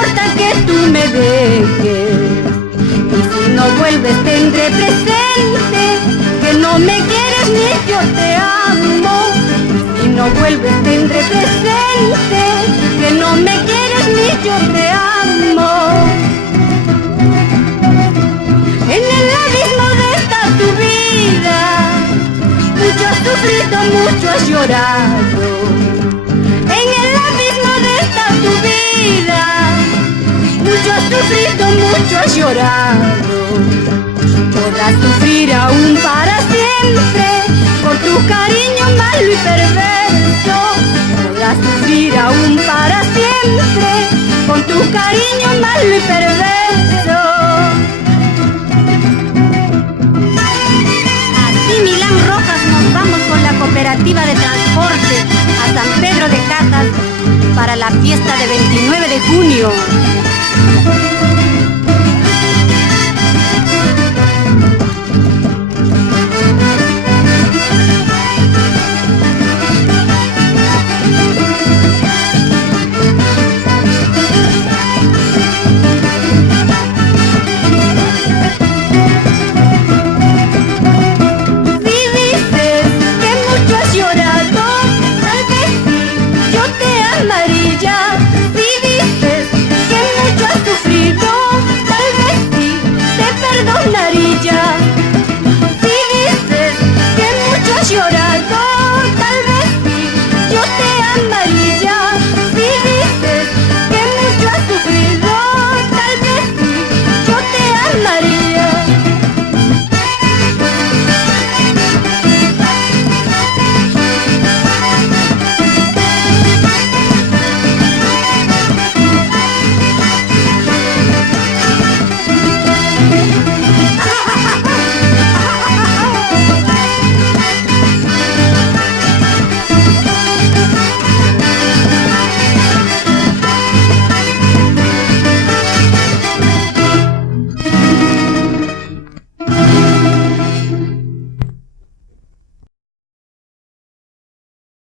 importa que tú me dejes, y si no vuelves tendré presente que no me quieres ni yo te amo. Si no vuelves tendré presente que no me quieres ni yo te amo. En el abismo de esta tu vida, mucho has sufrido, mucho has llorado. En el abismo de esta tu vida, mucho has sufrido, mucho has llorado. Podrás sufrir aún para siempre por tu cariño malo y perverso. Podrás sufrir aún para siempre con tu cariño malo y perverso. Así Milán Rojas nos vamos con la cooperativa de transporte a San Pedro de Cajas para la fiesta de 29 de junio.